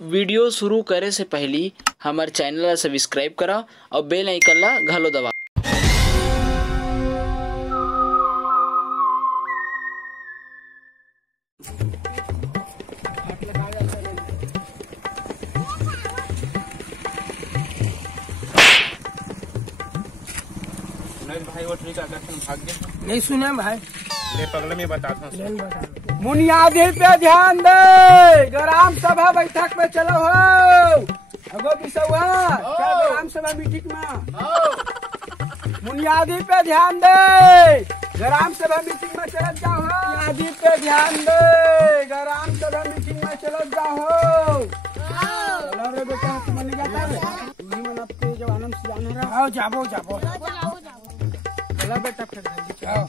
Video शुरू करे से पहले हमारे चैनल ला सब्सक्राइब करा और बेल आइकन ला घलो दबा। भाई वो ठीक है, भाग गए नहीं सुने भाई। ले पगले में बताता हूँ। बुनियादी पे ध्यान दे, ग्राम सभा बैठक में चलो हो। अगो बिसौआ ग्राम सभा मीटिंग में बुनियादी पे ध्यान दे, ग्राम सभा मीटिंग में चलो जाओ। बुनियादी पे ध्यान दे, ग्राम सभा मीटिंग में चलो जाओ। चलो रे बेटा, तुम नहीं जाता रे? तुम्ही मन आपके जवानों से जान रहा। आओ जाबो जाबो चलो बेटा, फिर जाओ।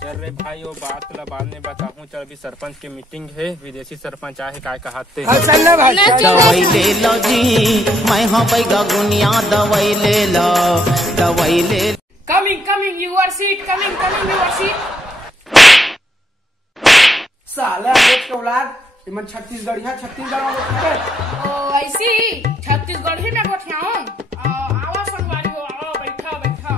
चल रे भाई, वो बात ला बाद में बताऊँ। चल अभी सरपंच की मीटिंग है, विदेशी सरपंच आए काय कहते हैं। दवाई ले लो जी, मैं हाँ पैगा गुनिया दवाई ले लो, दवाई ले। Coming, your seat, coming, your seat. साले अनेक के औलाद, इमन छत्तीसगढ़ है, छत्तीसगढ़ में ओ ऐसी छत्तीसगढ़ ही में बैठाऊं। आवा संगवारी हो, आओ बैठा बैठा।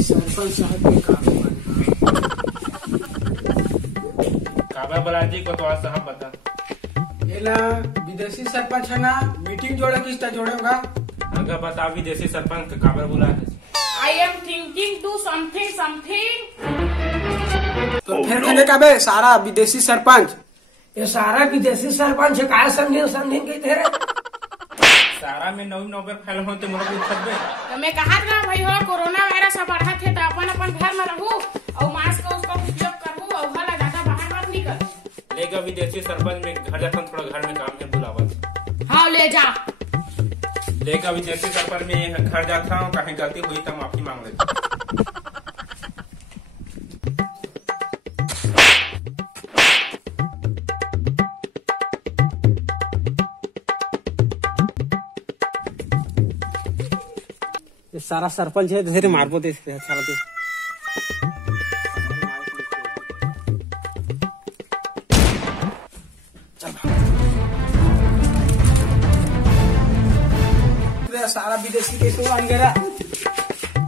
सरपंच साहब के काबा बलाजी को तो आज साहब बता। ये ना विदेशी सरपंच है ना, मीटिंग जोड़े किसका जोड़े होगा? अगर बता विदेशी सरपंच काबर बुला है। I am thinking to something. तो फिर कहने का बे सारा विदेशी सरपंच। ये सारा विदेशी सरपंच है, काय समझे के थे सारा में नौ फैल हो तो मोरा पूछ सकबे। तो मैं कहा था भाई हो, कोरोना वायरस बढ़ा थे तो अपन घर में रहूं और मास्क का उसका उपयोग करूं और भला ज्यादा बाहर मत निकल। लेगा विदेशी सरपंच में घर जाता हूँ, थोड़ा घर में काम है बुलावत। हाँ ले जा। लेगा विदेशी सरपंच में घर जाता हूँ, कहीं गलती हुई तो माफी मांग लेता। ये सारा सरपंच है, धीरे मारबो दे सारा दे। सारा विदेशी कैसे आ गया?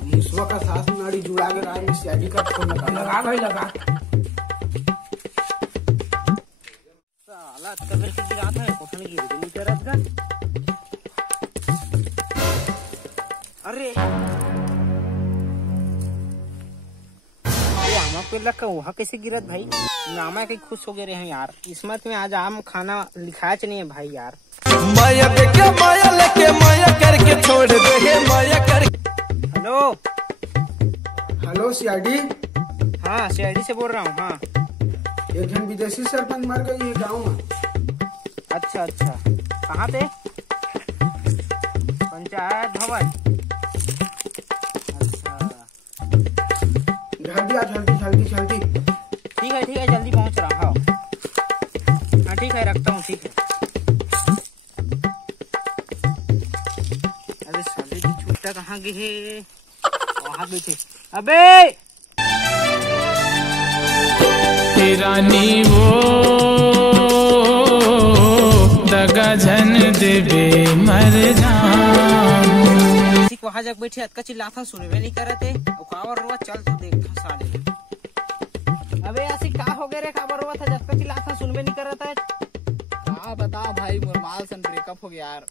मुसवा का सास नाड़ी जुड़ा के राज में सीआईडी का फोन लगा भाई लगा। साला कबर से गिरात है, कोठनी की नहीं करत का। अरे हमको लगा वहाँ कैसे गिरत भाई? मामा के खुश हो गए रहे हैं यार, किस्मत में आज आम खाना लिखा नहीं है भाई यार। माया देखे माया लेके माया करके छोड़ दे, माया कर। Hello CID. हाँ सीआईडी से बोल रहा हूँ। हाँ एक जन विदेशी सरपंच मर गई है गाँव में। अच्छा, कहाँ पे? पंचायत भवन। अच्छा जल्दी। ठीक है जल्दी पहुँच रहा हूँ। हाँ ठीक है, रखता हूँ। ठीक है। अरे साले की छुट्टा कहाँ गई है? वहाँ बैठे। अबे रानी वो दगा झन देवे मर जाऊं। वहाँ जग बैठे अतका चिल्लाता सुनवे नहीं करते। कावर रोवा चल तो देख साले। अबे ऐसी का हो गया रे? कावर रोवा था जब चिल्लाता सुनवे नहीं करता है। हाँ बता भाई, मुरमाल सन ब्रेकअप हो गया यार।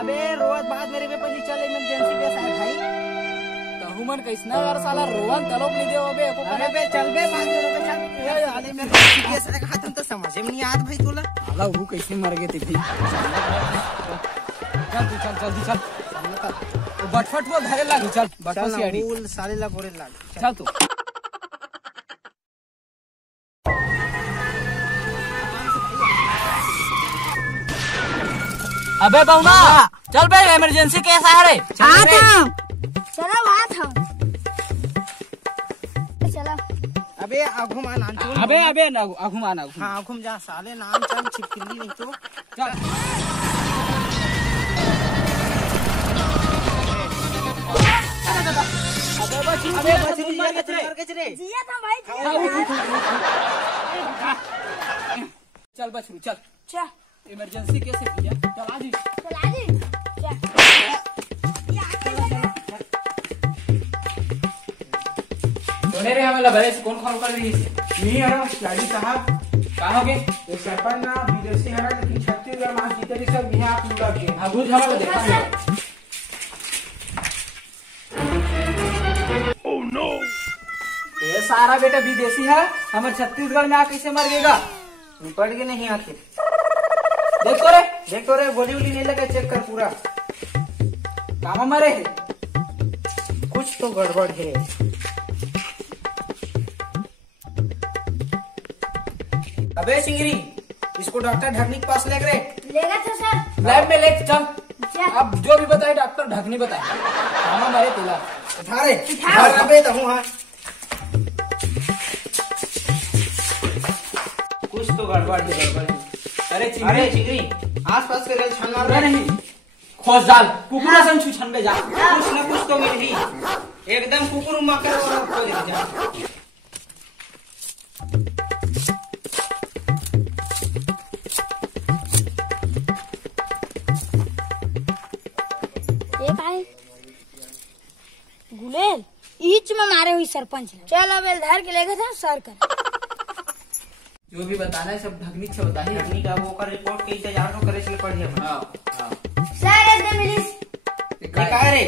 अबे रोज बाद मेरे पे पहले चल इमरजेंसी केस है भाई। हुमन कैसना यार, साला रोवन तलब नहीं देओ बे। अरे बे चल बे, बात करो बे, चल। ये आले में केस है, कहा तुम तो समझ में नहीं आत भाई तोला। साला वो कैसे मर गए थे भाई? चल जल्दी चल। बटफट वो धरे लाग, चल बटफट सीआईडी। फूल साले ला गोरे लाग, चल तू। अबे बउना चल बे, इमरजेंसी केस है रे। चलो वहाँ था। चलो। अबे आघुम आ नाम चल। अबे आघुम आना। हाँ आघुम जा साले, नाम चल छिपकली नहीं तो। चल। अबे बछरू मार के रे जिया था भाई चल बछरू चल चल इमरजेंसी केस है भैया चल आज चल आज सोने रे हमें लगे से कौन कॉल कर रही है नहीं है लाडी साहब कहाँ हो गए ये सरपंच ना विदेशी है लेकिन छत्तीसगढ़ मां जीतरी सब यहाँ आप लोग के हाँ बुझ हमारा देखा है ये सारा बेटा विदेशी है हमारे छत्तीसगढ़ में आ कैसे मर गएगा पड़ गए नहीं आखिर देख तो रे गोली वोली नहीं लगा चेक कर पूरा कहाँ मरे है कुछ तो गड़बड़ है। अबे सिंगरी इसको डॉक्टर ढकनी के पास ले गए लेगा तो सर लैब में ले चल चल अब जो भी बताए डॉक्टर ढकनी बताए कहाँ मरे तेला उठा रे अबे तो हूँ हाँ कुछ तो गड़बड़ है। अरे चिंगरी आस-पास के रेल छान मार रहे नहीं खोज डाल कुकुरा सन छुछन में जा कुछ न कुछ तो मिल ही एकदम कुकुर माकर और खोज जा। ये भाई गुलेल ईच में मारे हुई सरपंच चल अब धर के लेके था सर कर जो भी बताना है सब ढकनी से बताइए ढकनी का वो कर रिपोर्ट के इंतजार तो करे चल पढ़िए सर एकदम मिलिस काय रे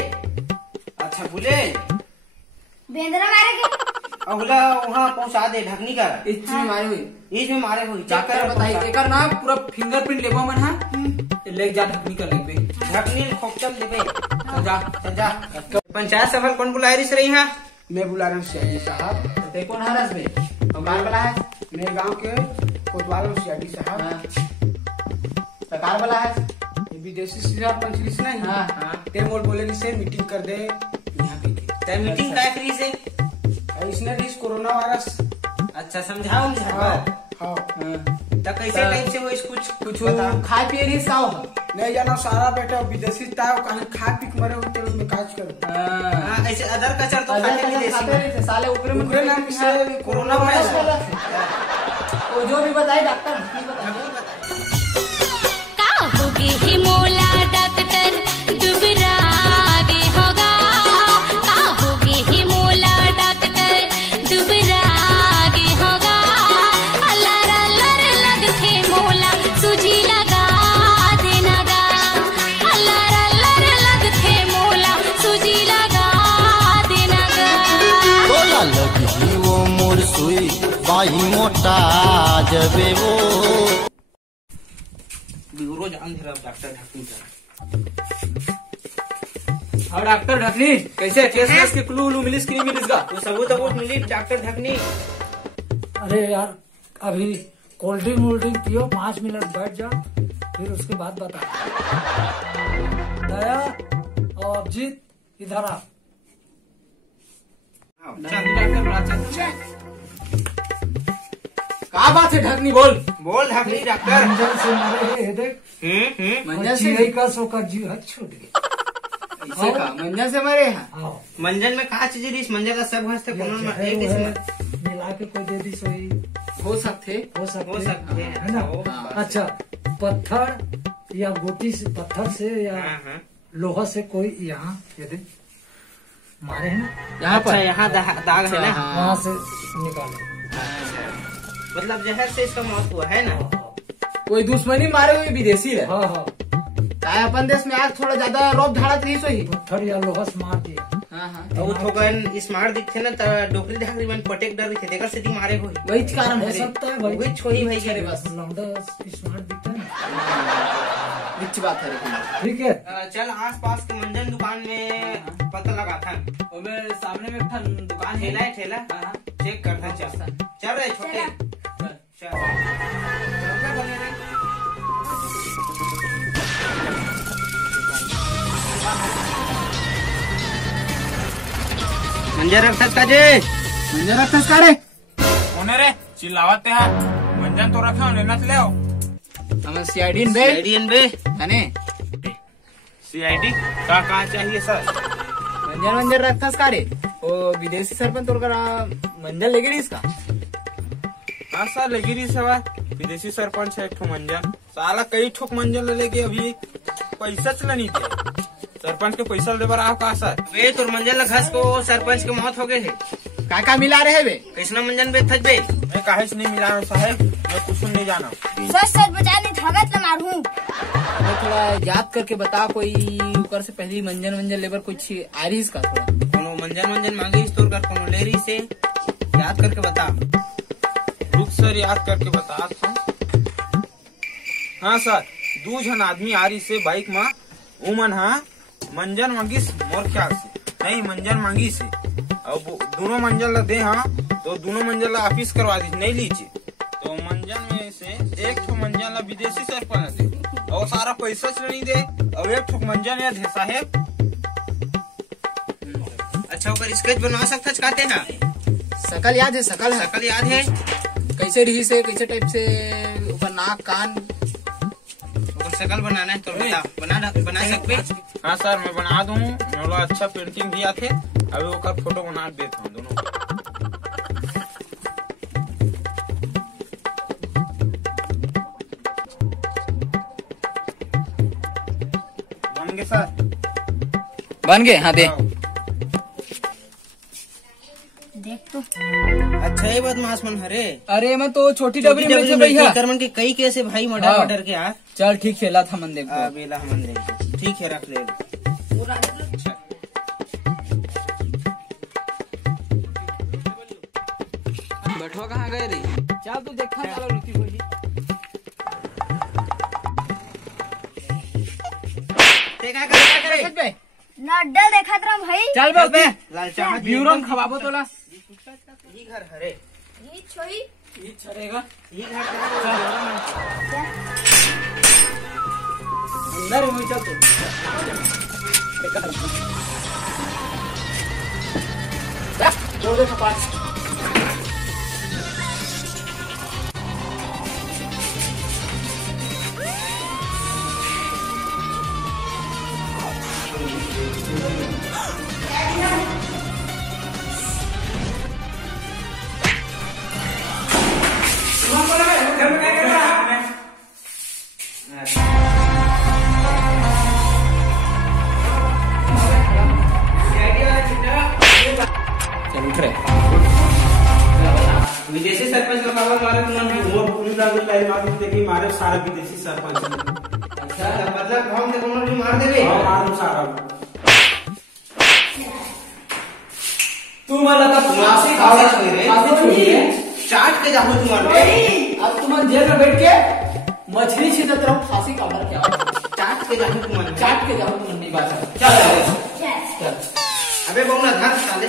अच्छा बुले बेंद्रा मारे के अगला वहाँ पहुँचा दे ढकनी का इच में मारे हुई ईज में मारे हुई डॉक्टर बताइए एकर ना पूरा फिंगरप्रिंट लेबो मन हां ले जा ढकनी कर लेबे ढकनी खोपचल देबे चल जा पंचायत सभा कौन बुलाए रही यहाँ मैं बुला रहा हूँ सीआईडी साहब ते कौन हरस में सरकार वाला है मेरे गांव के कोतवाल में सीआईडी साहब सरकार वाला है ये विदेशी सरपंच लिस नहीं हाँ। ते मोल बोले कि से मीटिंग कर दे यहाँ पे ते मीटिंग काय करी से इसने इस कोरोना वायरस अच्छा समझाओ मुझे हाँ तो कैसे टाइप से वो इस कुछ खाए पिए नहीं साव नहीं जाना सारा बेटा विदेशी ताव कहीं खा पी के मरे होते उसमें काज करो ऐसे अदर कचर तो खाते भी देसी साले ऊपर में उगरे नाम से कोरोना वायरस वो जो भी बताए डॉक्टर नहीं बताए होगी ही मोला डॉक्टर दुबरा गे होगा का होगी ही मोला डॉक्टर दुबरा गे होगा अल्लाह अल्लाह लगथे मोला सुजी लगा देना गा अल्लाह अल्लाह लगथे मोला सुजी लगा देना गा बोला लगी वो मोर सुई बाई मोटा जबे वो रोज अंधेरा डॉक्टर ढकनी का हाँ डॉक्टर ढकनी कैसे केस के क्लू उलू मिलिस कि नहीं मिलिस का वो सबूत मिली डॉक्टर ढकनी अरे यार अभी कोल्ड ड्रिंक वोल्ड ड्रिंक पियो 5 मिनट बैठ जाओ फिर उसके बाद बता दया और अभिजीत इधर आ क्या बात है ढकनी बोल ढकनी डॉक्टर मंजन से मारे हे देख मंजन से चिड़ै का सोकर जीव है छूट गया ऐसे का मंजन से मरे हैं आओ मंजन में कहा चीज इस मंजन का सब हंसते कोनो में है एक वो है, इसमें मिला के कोई दे दी सोई हो सकते हो हो सकते हैं है ना हाँ। अच्छा पत्थर या गोटी से पत्थर से या हाँ। लोहा से कोई यहाँ ये देख मारे हैं ना यहाँ अच्छा पर यहाँ दाग है ना वहाँ से निकाले मतलब जहर से इसका मौत हुआ है ना कोई दुश्मनी मारे हुए विदेशी है हाँ हाँ काय अपन देश में आज थोड़ा ज्यादा रोब झाड़त रही सोई पत्थर या लोहा से मार दिया हाँ हाँ और थोकन स्मार्ट दिखते ना तो डोकरी ढाकरी मन पटेक डर रही थे देखा सिटी मारे हुई वही कारण हो है रे। सकता है भाई वही छोड़ी भाई अरे बस लौंडा स्मार्ट दिखता है ना अच्छी बात है लेकिन ठीक है चल आस पास के मंजन दुकान में पता लगा था वो मेरे सामने में एक ठन दुकान है ठेला है ठेला चेक करता चल रहे छोटे चल बने रहे मंजर रखत का जे मंजन रखस का रे होने रे चिल्लावते हैं मंजन तो रखा लेना ले आओ हम सीआईडी बे आईडीएन बे अने सीआईडी का कहाँ चाहिए सर मंजन मंजन रखस का रे वो विदेशी सरपंच तोड़ कर मंजन लेगी रही इसका। हाँ सर लगी रही सवा विदेशी सरपंच है एक ठो मंजन साला कई ठोक मंजन ले लेके अभी पैसा चला नहीं दे सरपंच के पैसा दे बरा का सर वे तोर मंजन ला घास को सरपंच के मौत हो गए है का मिला रहे है वे कैसना मंजन बे थज बे मैं काहे से नहीं मिला साहब मैं कुछ नहीं जाना सच बचा नहीं ठगत न मारू। मैं थोड़ा याद करके बता कोई ऊपर से पहली मंजन लेबर कुछ आ रही इसका थोड़ा कोनो मंजन मांगी तोड़ कर कोनो ले रही से याद करके बता। रुक सर याद करके बता हाँ सर 2 जन आदमी आ रही से बाइक में उमन हाँ मंजन मांगी मोर ख्याल से नहीं मंजन मांगी से अब दोनों मंजन ला दे हाँ तो दोनों मंजन ला ऑफिस करवा दी नहीं लीजिए तो मंजन में से एक ठो मंजन ला विदेशी सरपंच दे और सारा पैसा नहीं दे और एक ठो मंजन या दे साहेब। अच्छा होकर स्केच बनवा सकता चाहते हैं सकल याद है सकल याद है कैसे रही से कैसे टाइप से ऊपर नाक कान शकल बनाना है तो बना सकते। हाँ सर मैं बना दूँ मेरा अच्छा पेंटिंग दिया थे अभी वो का फोटो बना देता हूँ दोनों बन गए सर बन गए। हाँ दे देख तो अच्छा ये बदमाश मन हरे अरे मैं तो छोटी डबरी में से भैया करमन के कई कैसे भाई मर्डर के यार चल ठीक खेला था मन देख बेला मन देख ठीक है रख ले बैठो कहाँ गए रे चल तू देखा चलो रुचि बोली देखा करे नड्डा देखा था भाई चल बे लालचा ब्यूरो में खवाबो तोला ये घर हरे ये छोई ये छड़ेगा ये घर अंदर में चल तो दे पास विदेशी सरपंच का खबर मारे मारे सारा विदेशी सरपंच अच्छा मतलब हम के कोनो भी मार देबे मार सारा तू मला का फांसी छोड़ी है चाट के जाओ तुम्हारे अब तुम जेल में बैठ के मछली छीनत रहो फांसी का मर क्या चाट के जाओ तुम्हारे चाट के जाओ तुम नहीं बात चल अबे बहुना धान साले